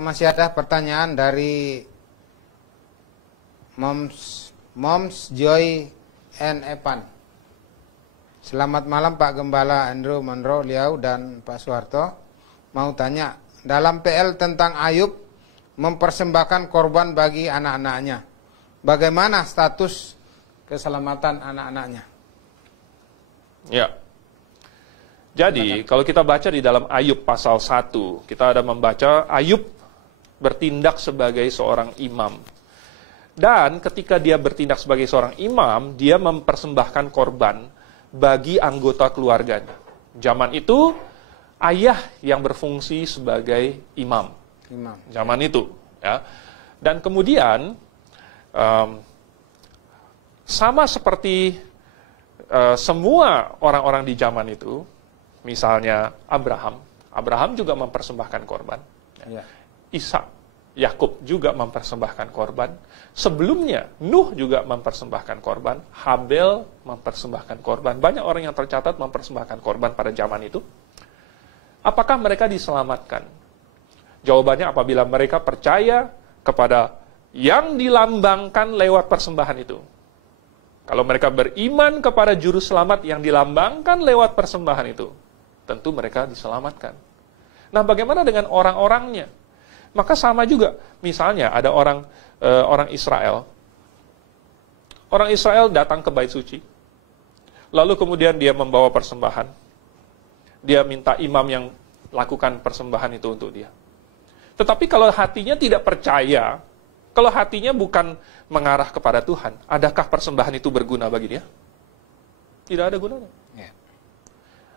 Masih ada pertanyaan dari Moms Joy N. Epan. Selamat malam Pak Gembala Andrew Monroe Liau dan Pak Soeharto. Mau tanya, dalam PL tentang Ayub mempersembahkan korban bagi anak-anaknya, bagaimana status keselamatan anak-anaknya? Ya. Jadi, kalau kita baca di dalam Ayub pasal 1, kita ada membaca Ayub bertindak sebagai seorang imam. Dan ketika dia bertindak sebagai seorang imam, dia mempersembahkan korban bagi anggota keluarganya. Zaman itu, ayah yang berfungsi sebagai imam. Zaman itu. Ya. Dan kemudian, sama seperti semua orang-orang di zaman itu, misalnya Abraham juga mempersembahkan korban. Ya. Ishak, Yakub juga mempersembahkan korban. Sebelumnya, Nuh juga mempersembahkan korban. Habel mempersembahkan korban. Banyak orang yang tercatat mempersembahkan korban pada zaman itu. Apakah mereka diselamatkan? Jawabannya apabila mereka percaya kepada yang dilambangkan lewat persembahan itu. Kalau mereka beriman kepada juru selamat yang dilambangkan lewat persembahan itu, tentu mereka diselamatkan. Nah, bagaimana dengan orang-orangnya? Maka sama juga, misalnya ada orang Israel. Orang Israel datang ke bait suci. Lalu kemudian dia membawa persembahan. Dia minta imam yang lakukan persembahan itu untuk dia. Tetapi kalau hatinya tidak percaya, kalau hatinya bukan mengarah kepada Tuhan, adakah persembahan itu berguna bagi dia? Tidak ada gunanya. Ya.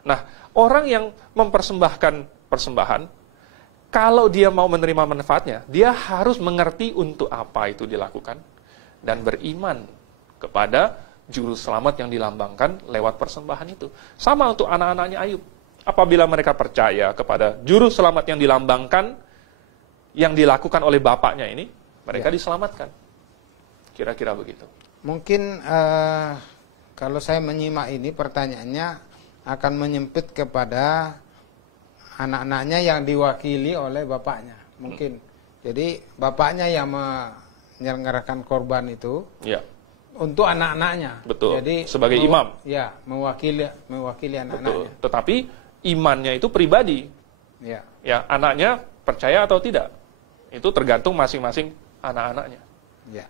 Nah, orang yang mempersembahkan persembahan, kalau dia mau menerima manfaatnya, dia harus mengerti untuk apa itu dilakukan dan beriman kepada juru selamat yang dilambangkan lewat persembahan itu. Sama untuk anak-anaknya Ayub. Apabila mereka percaya kepada juru selamat yang dilambangkan, yang dilakukan oleh bapaknya ini, mereka diselamatkan. Kira-kira begitu. Mungkin kalau saya menyimak ini pertanyaannya akan menyempit kepada anak-anaknya yang diwakili oleh bapaknya. Mungkin. Jadi bapaknya yang menyelenggarakan korban itu untuk anak-anaknya. Betul. Jadi sebagai imam. Ya, mewakili anak-anaknya. Betul. Tetapi imannya itu pribadi. Ya, anaknya percaya atau tidak. Itu tergantung masing-masing anak-anaknya. Ya.